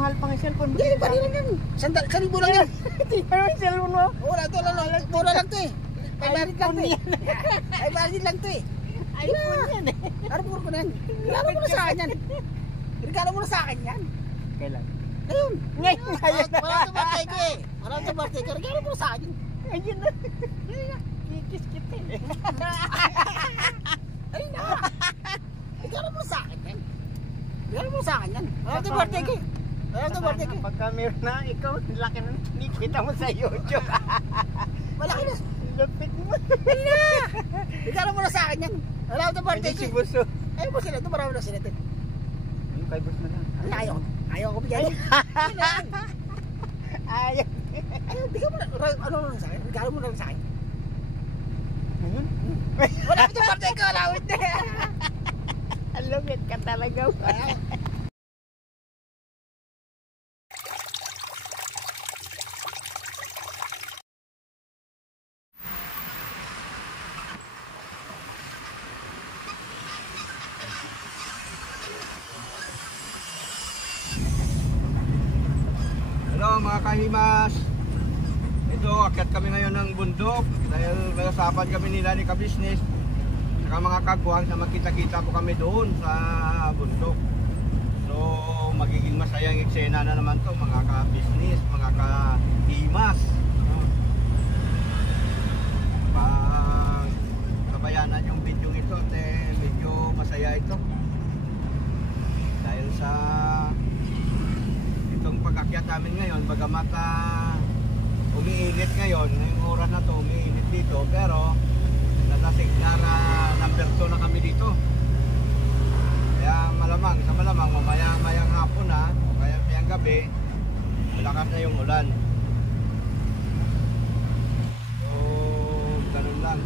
mahal pang cellphone. Hindi, pari lang yan. 1,000 lang yan. Tingnan mo yung cellphone mo. Wala to lang. Mura lang to eh. Ay valid lang to eh. Ay valid lang to eh. iPhone yan eh. Arbor ko na yan. Regalo mo na sa akin yan. Regalo mo na sa akin yan. Kailan? Ayun. Ngayon. Wala sa birthday ko eh. Wala sa birthday ko. Regalo mo na sa akin. Ayun na. Kikis kita eh. Ayun na. Regalo mo na sa akin yan. Regalo mo na sa akin yan. Wala sa birthday ko eh. Wala sa birthday ko. Pagka meron na, ikaw, laki na nakikita mo sa YouTube. Malaki na. Lupit mo. Ayun na. Regalo mo na sa akin yan. Wala sa birthday ko Si eh. Buso. Ayun po sila ito. Marami na sila ito. Yung kay Bus na lang. Ayaw ko bigyan. Ayaw. Ayaw, bigyan mo na. Ano lang sa akin? Regalo mo lang sa akin. Ayun. Wala ko sa birthday ko. Lawit na. Lupit ka talaga. Hello mga kahimas. Ito, akyat kami ngayon ng bundok dahil may usapan kami nila ni ka-business saka mga kagwang na makita-kita po kami doon sa bundok. So magiging masayang eksena na naman to mga ka-business, mga kahimas. Pag kabayanan yung video ito at medyo masaya ito dahil sa itong pag-akyat namin ngayon, bagamat umiinit ngayon, ngayong oras na to umiinit dito, pero natasiglara number 2 na kami dito. Kaya malamang, sa malamang mayang hapon na o kaya mayang gabi, malakas na yung ulan. So ganun lang.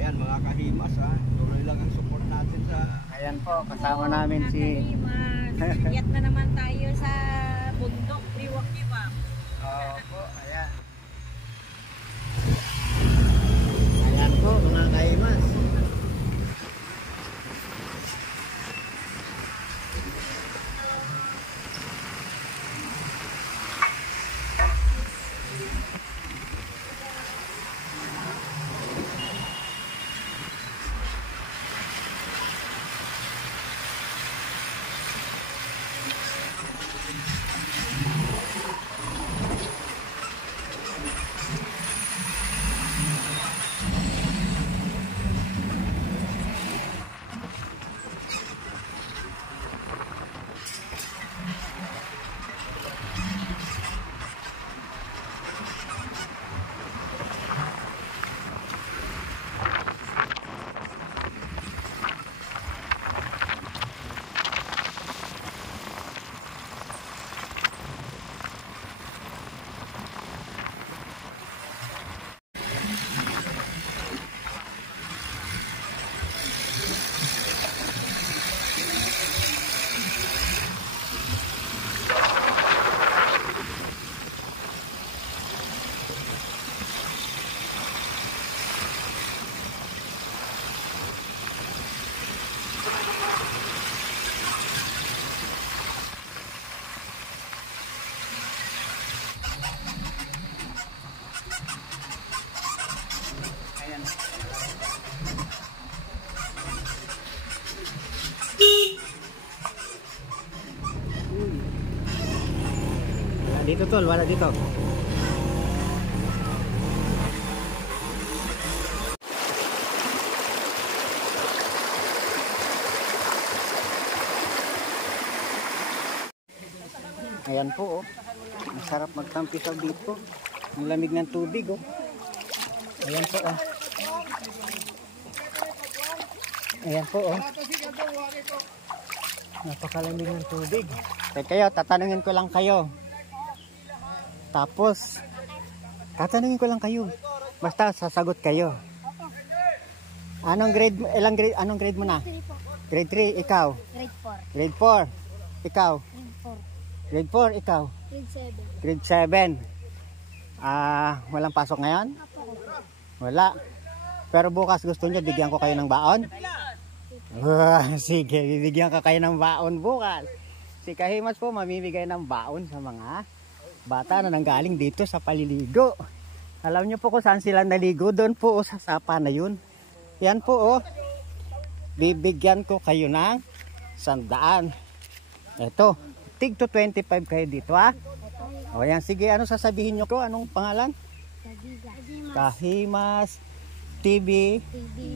Ayan mga kahimas ha, tuloy lang ang support natin sa... Ayan po, kasama namin si... Yat na naman tayo sa bundok, liwak-liwak. Opo, ayan. Ayan po, mga kaimas. Dito tol, wala dito. Ayan po oh. Masarap magtampisaw dito. Ang lamig ng tubig oh. Ayan po oh. Ayan po oh. Napakalamig ng tubig. Kayo, tatanungin ko lang kayo. Tapos, tatanungin ko lang kayo. Basta sasagot kayo. Anong grade mo na? Grade 3, ikaw? Grade 4. Grade 4, ikaw? Grade 4. Grade 4, ikaw? Grade 7. Grade 7. Walang pasok ngayon? Wala. Pero bukas gusto niyo bigyan ko kayo ng baon? Sige, bibigyan ko kayo ng baon bukas. Si Kahimas po mamimigay ng baon sa mga bata na nanggaling dito sa paliligo. Alam niyo po kung saan sila naligo? Doon po sa sapa na yun. Yan po bibigyan ko kayo ng 100. Ito, tig to 25 kayo dito O yan, sige, ano sasabihin nyo ko? Anong pangalan? Kahimas TV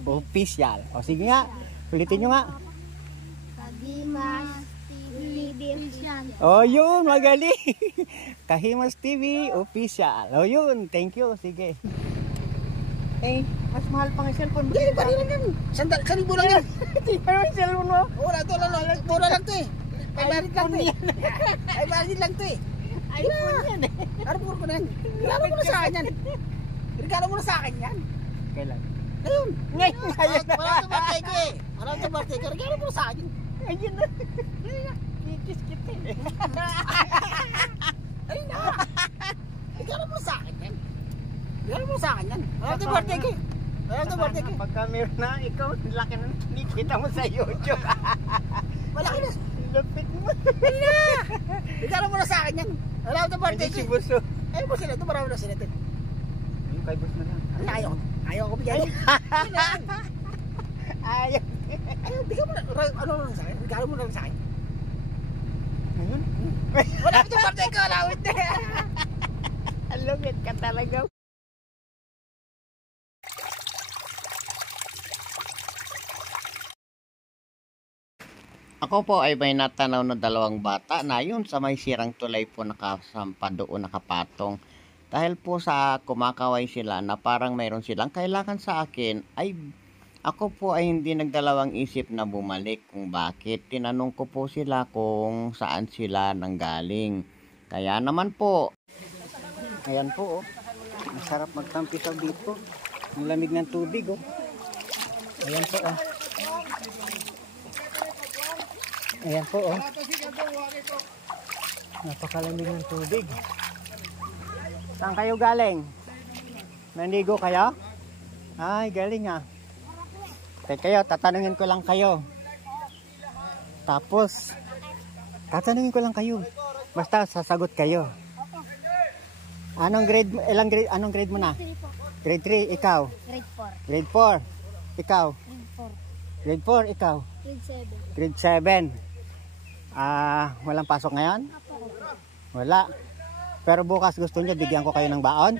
Official. O sige nga, ulitin nyo nga. Kahimas TV Official. O yun, magaling. Kahimas TV Official. O yun, thank you, sige. Mas mahal pang cellphone mo. Hindi, bari lang yan. Sandal lang yan. Pero yung cellphone mo. Mura to lang. Mura lang to eh. Ay, barit lang to eh. Ay, barit lang to eh. iPhone yan Ano puro ko na yan? Regalo mo na sa akin yan. Regalo mo na sa akin yan. Kailan? Ngayon. Ngayon. Wala ito birthday ko eh. Wala ito birthday ko. Regalo mo na sa akin. Ayun na. Kikis kita Ayun na. Regalo mo na sa akin yan. Regalo mo na sa akin yan. Wala ito birthday ko eh. Wala ito birthday ko eh. Pagka meron na, ikaw, laki na nakikita mo sa YouTube. Malaki na. Lapit mo. Ayun na. Regalo mo na sa akin yan. Wala ito birthday Hindi ko si eh. Buso. Ayun po sila. Ito marami na sila ito. Yung kay Bus na lang. Ayaw ko bigyan. Ayaw. Ayaw, bigyan mo na. Ano lang sa akin? Regalo mo lang sa akin. Ayun. Wala ito birthday ko. Lawit na. Alungit ka talaga. Ako po ay may natanaw na dalawang bata na yun sa may sirang tulay po nakasampa doon nakapatong. Dahil po sa kumakaway sila na parang mayroon silang kailangan sa akin, ay ako po ay hindi nagdalawang isip na bumalik kung bakit. Tinanong ko po sila kung saan sila nanggaling. Kaya naman po, ayan po masarap magtampisaw dito. Ang lamig ng tubig Ayan po Ayan po napakalamig ng tubig. Saan kayo galing? Nandigo kayo? Ay, galing kayo, tatanungin ko lang kayo. Tapos, tatanungin ko lang kayo. Basta sasagot kayo. Anong grade mo na? Grade 3, ikaw? Grade 4. Grade 4, ikaw? Grade 4. Grade 4, ikaw? Grade 7. Grade 7. Walang pasok ngayon? Wala. Pero bukas gusto niyo bigyan ko kayo ng baon?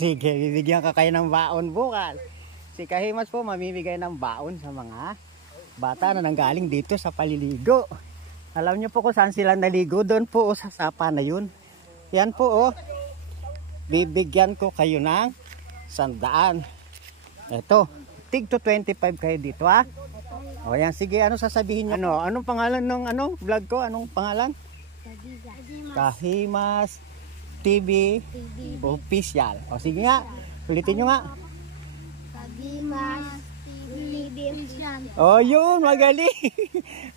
Sige, bibigyan ko kayo ng baon bukas. Si Kahimas po mamimigay ng baon sa mga bata na nanggaling dito sa paliligo. Alam niyo po kung saan sila naligo? Doon po sa sapa na yun. Yan po bibigyan ko kayo ng 100. Ito, tig to 25 kayo dito O yan, sige, ano sasabihin niyo? Anong pangalan ng vlog ko? Anong pangalan? Kahimas TV Official. O sige nga, ulitin nyo nga. Kahimas TV Official. O yun, magaling.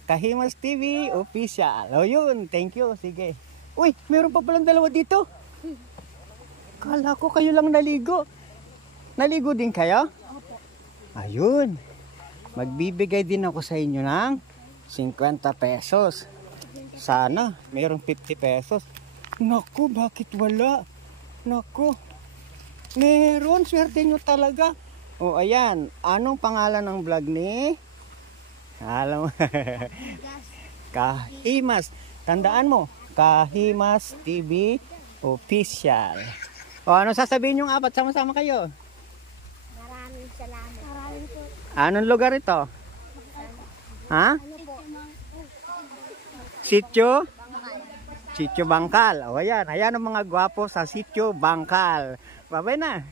Kahimas TV Official. O yun, thank you, sige. Uy, meron pa palang dalawa dito. Kala ko kayo lang naligo. Naligo din kayo? Ayun. Magbibigay din ako sa inyo ng 50 pesos. Sana mayroong 50 pesos. Naku, bakit wala? Naku, meron. Swerte nyo talaga. O ayan, anong pangalan ng vlog ni? Alam mo. Kahimas. Tandaan mo, Kahimas TV Official. O ano sasabihin yung apat? Sama-sama kayo. Maraming salamat. Maraming po. Anong lugar ito? Ha? Ano po? Sitio? Sitio Bangkal. O ayan, ayan ang mga gwapo sa Sitio Bangkal. Bye-bye na.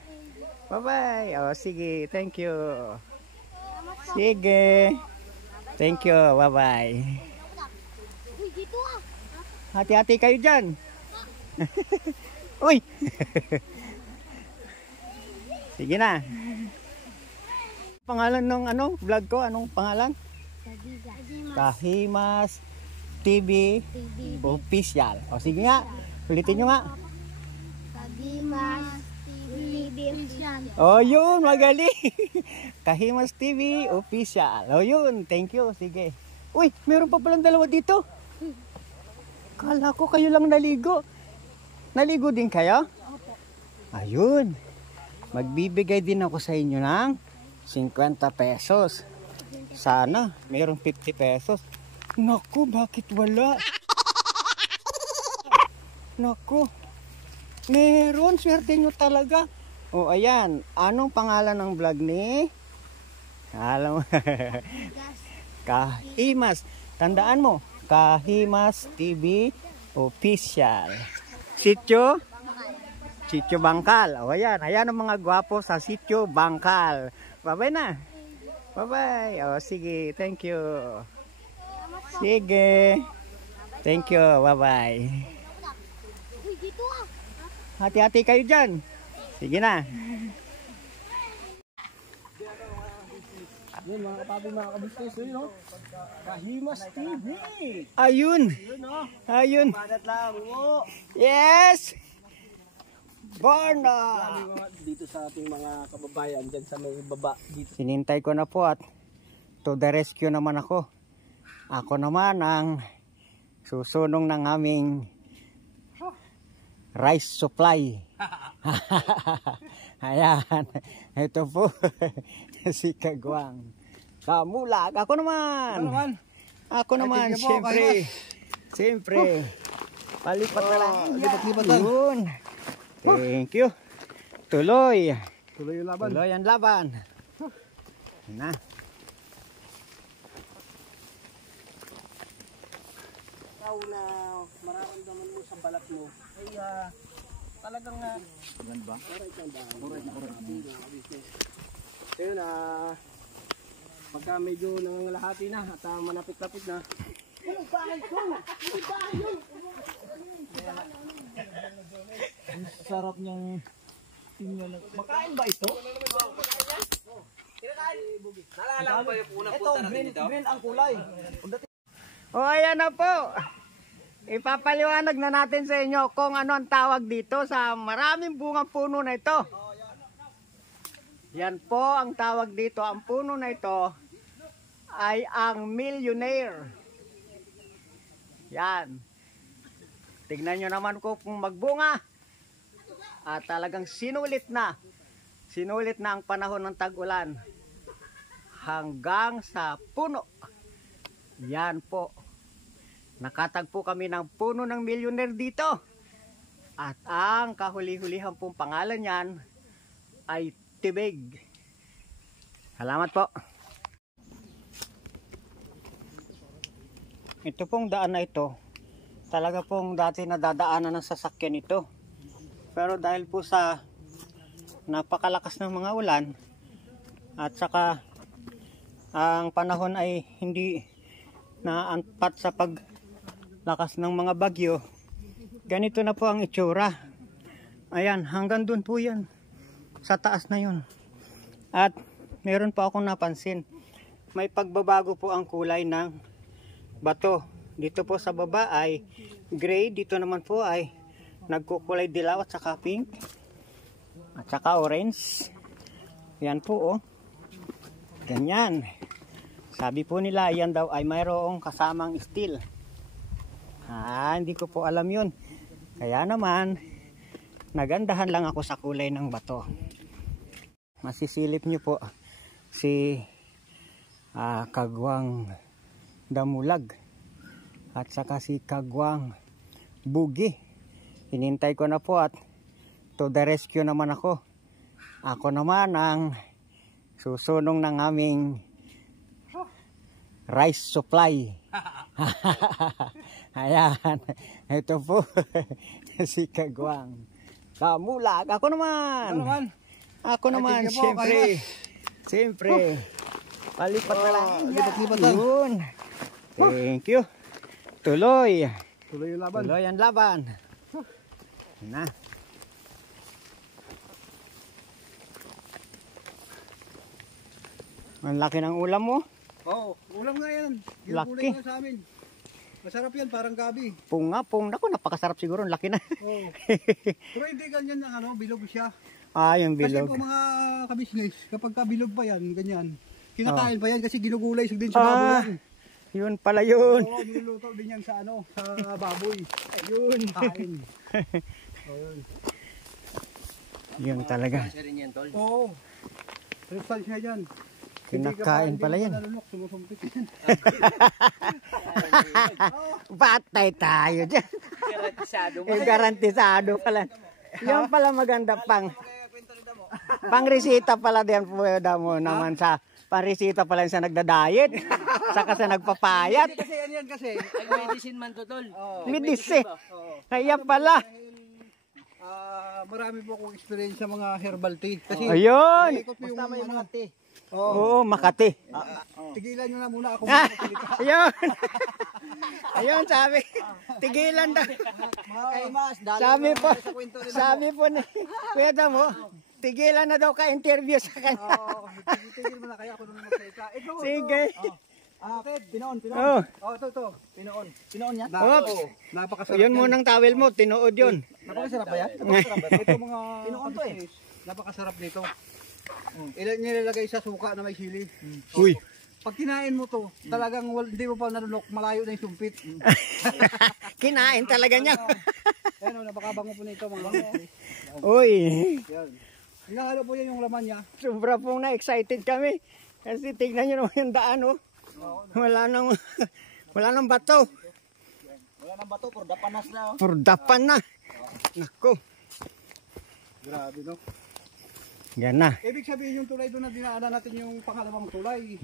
Bye-bye. O sige, thank you. Sige. Thank you, bye-bye. Uy, dito Hati-hati kayo dyan. Uy! Sige na. Pangalan ng vlog ko? Anong pangalan? Kahimas TV Official. O sige nga, ulitin nyo nga. Kahimas TV Official. O yun, magaling. Kahimas TV Official. O yun, thank you. Sige. Uy, meron pa palang dalawa dito. Kala ko kayo lang naligo. Naligo din kayo? Ayun. Magbibigay din ako sa inyo ng 50 pesos. Sana, mayroong 50 pesos. Naku, bakit wala? Naku, meron. Swerte nyo talaga. O, ayan. Anong pangalan ng vlog ni? Alam mo. Kahimas. Tandaan mo, Kahimas TV Official. Sitio? Sitio Bangkal. O, ayan. Ayan ang mga gwapo sa Sitio Bangkal. Bye-bye na. Bye-bye. O, sige. Thank you. Sige. Thank you. Bye-bye. Uy, dito ah. Hati-hati kayo dyan. Sige na. Yun mga kapabi, mga kabisnes, yun no? Kahimas TV. Ayun. Ayun. Badat lang mo. Yes! Borna! Dito sa ating mga kababayan, dyan sa may baba. Dito. Sinintay ko na po at to the rescue naman ako. Ako naman ang susunong ng aming rice supply. Ayan. Ito po si Kagwang. Kamulag. Ako naman. Ako naman. Siyempre. Siyempre. Palipat na lang. Lipat-lipat lang. Yun. Thank you. Tuloy. Tuloy yung laban. Tuloy ang laban. Na. Ikaw na mararamdaman mo sa balat mo ay talagang ganun ba? Alright lang ba? Alright. So yun pagka medyo nangangalahati na at manapit-lapit na. Anong bahay ko? Anong bahay yun? Ang sarap niyang tingnan. Makain ba ito? Nalala ko ba yung unang punta natin dito? Green ang kulay. O ayan na po. Ipapaliwanag na natin sa inyo kung ano ang tawag dito sa maraming bungang puno na ito. Yan po ang tawag dito. Ang puno na ito ay ang millionaire. Yan. Tignan nyo naman ko kung magbunga. At talagang sinulit na. Sinulit na ang panahon ng tag-ulan. Hanggang sa puno. Yan po. Nakatagpo kami ng puno ng millionaire dito. At ang kahuli-hulihan pong pangalan niyan ay Tibig. Salamat po. Ito pong daan na ito, talaga pong dati nadadaanan ng sasakyan ito. Pero dahil po sa napakalakas ng mga ulan at saka ang panahon ay hindi naangpat sa paglakas ng mga bagyo, ganito na po ang itsura. Ayan, hanggang dun po yan. Sa taas na yun. At meron pa akong napansin. May pagbabago po ang kulay ng bato. Dito po sa baba ay gray. Dito naman po ay nagkukulay dilaw at saka pink. At saka orange. Yan po oh. Ganyan. Sabi po nila yan daw ay mayroong kasamang steel. Hindi ko po alam yun. Kaya naman nagandahan lang ako sa kulay ng bato. Masisilip nyo po si Kagwang Damulag at saka si Kagwang Bugi. Hinintay ko na po at to the rescue naman ako. Ako naman ang susunong ng aming rice supply. Ayan. Ito po si Kagwang Damulag. Ako naman. Ako naman, siyempre. Siyempre. Palipat na lang. Lipat-lipat lang. Yun. Thank you. Tuloy. Tuloy yung laban. Tuloy ang laban. Na. Ang laki ng ulam mo. Oo, ulam nga yan. Laki. Ginagulay nga sa amin. Masarap yan, parang gabi. Pung. Naku, napakasarap siguro. Ang laki na. Oo. Pero hindi ganyan ang bilog siya. Yung Kasi bilog. po mga kabisnes, kapag bilog pa yan, ganyan. Kinakain pa yan kasi ginugulay din sa baboy yan. Yun pala yun. Oo, niluluto din yan sa ano, sa baboy. Ayun, kain. Oh, yun. Yun talaga. Oo. Substansya yan. Kinakain pala yan. Nalunok, sumusumpit yan. Patay tayo dyan. Garantisado pala. Yung pala maganda pang resita pala din po mo naman sa pang-resita pala sa nagda-diet. Saka sa nagpapayat. Kasi yan kasi. Medicine man to, tol. Medicine. Kaya pala. Marami po akong experience sa mga herbal tea. Kasi Ayun. ikot po yung mga tea. Oo, Makati. Tigilan nyo na muna ako. Ayun. Ayun, sabi. Tigilan daw. Sabi po ni Kuya mo, tigilan na daw ka-interview sa kanya. Tigil mo na kaya ako nung magsalita. Ito. Sige. Ked, pinoon. Oh. Ito. Pinoon yan? Oops. Napakasarap Yun munang towel mo, tinuod yun. Napakasarap ba yan? Napakasarap ba? Ito mga pinoon to eh. Napakasarap nito. Nilalagay sa suka na may sili. Uy. Pag kinain mo to, talagang hindi mo pa nalunok, malayo na yung sumpit. Kinain talaga niya. Ayan o, napakabango po nito mga Uy. yan. Hinahalo po yan yung laman niya. Sobra pong na-excited kami. Kasi tignan nyo naman yung daan, oh. Wala nang bato. Wala nang bato, puro dapanas na. Puro dapan na. Nako. Grabe no. Yan na. Ibig sabihin yung tulay doon na dinaanan natin yung pangalawang tulay.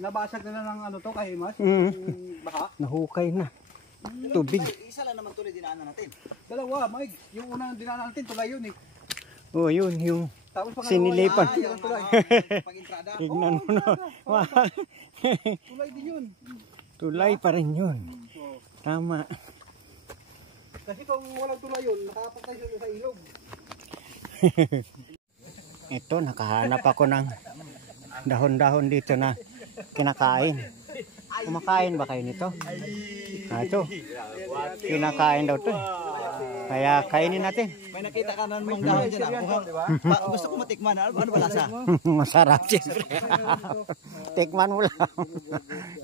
Nabasag na ng ano to, kahimas. Mm. Yung baha. Nahukay na. Tubig. Isa lang naman tulay dinaanan natin. Dalawa, Mike. Yung unang dinaanan natin, tulay yun eh. Oh, yun yung Tapos pangalawa, sinilipan. yung tulay. Pag-entrada. Tignan mo na. Tulay din yun. Tulay pa rin yun. Tama. Kasi kung walang tulay yun, nakapatay siya sa ilog. Ito, nakahanap ako ng dahon-dahon dito na kinakain. Kumakain ba kayo nito? Ito. Kinakain daw to. Kaya kainin natin. May nakita ka na mong dahon dyan ako. Gusto ko matikman. Ano ba lasa? Masarap siyempre. Tikman mo lang.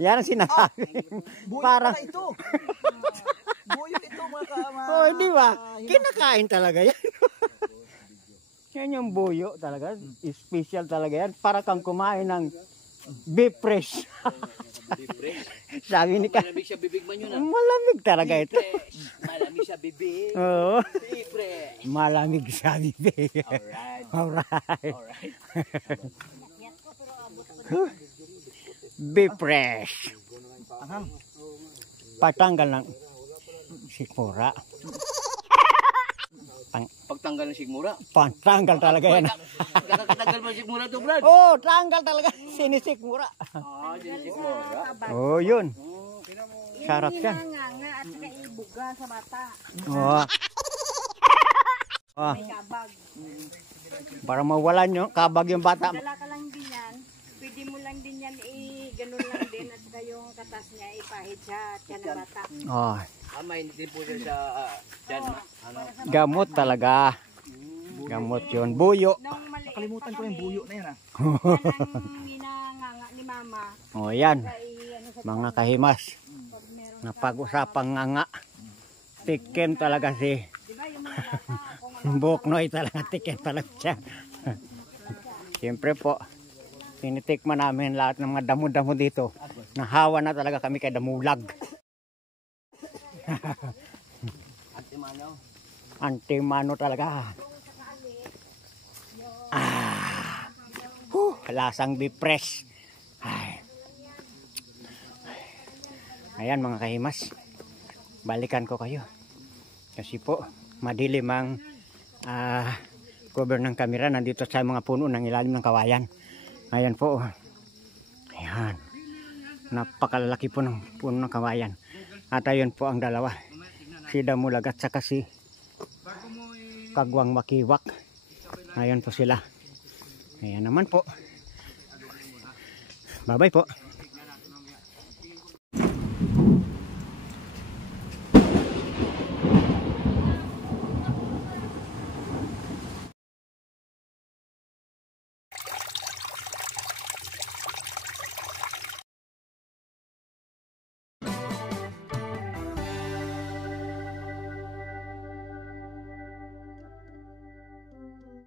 Yan ang sinasabi. Parang, Ito. Buyo ito mga kaama. oh, di ba? Kinakain talaga yan. Yan yung buyo talaga. Special talaga yan. Para kang kumain ng beef fresh. Sabi ni Malamig siya bibig man yun ah. malamig talaga ito. Malamig siya bibig. Oo. Libre. Malamig sa bibig. Alright. Beef fresh. Patanggal ng sikmura. Pagtanggal ng sigmura. Patanggal talaga yan. Nakakatanggal mo sigmura to, Brad. Oh, tanggal talaga. Sinisikmura. Sigmura. Oh, yun. Sarap yan. Nganga at saka ibuga sa mata. Oh. Oh. May kabag. Para mawalan nyo, kabag yung bata. Dala ka lang din yan. Pwede mo lang din yan ganun lang din at saka yung katas niya ipahid siya at yan ang bata. Oh. May hindi po siya sa dyan. Ano? Gamot talaga. Gamot yun. Buyo. Nung maliit Kalimutan ko yung buyo na yan ah. yan ang ninanganga ni mama. Oh, yan. Ano sa Mga kahimas. pag meron. Napag-usapang nga. Tikim talaga si Di ba yung mga bata kung Buknoy talaga. Tikim talaga siya. Siyempre po, tinitikman namin lahat ng mga damo-damo dito. Nahawa na talaga kami kay damulag. Antimano talaga. Lasang beef fresh. Ayan mga kahimas. Balikan ko kayo. Kasi po, madilim ang cover ng camera. Nandito sa mga puno ng ilalim ng kawayan. Ayan po. Ayan. Napakalaki po ng puno ng kawayan. At ayun po ang dalawa. Si Damulag at saka si Kagwang Makiwak. Ayun po sila. Ayan naman po. Bye-bye po.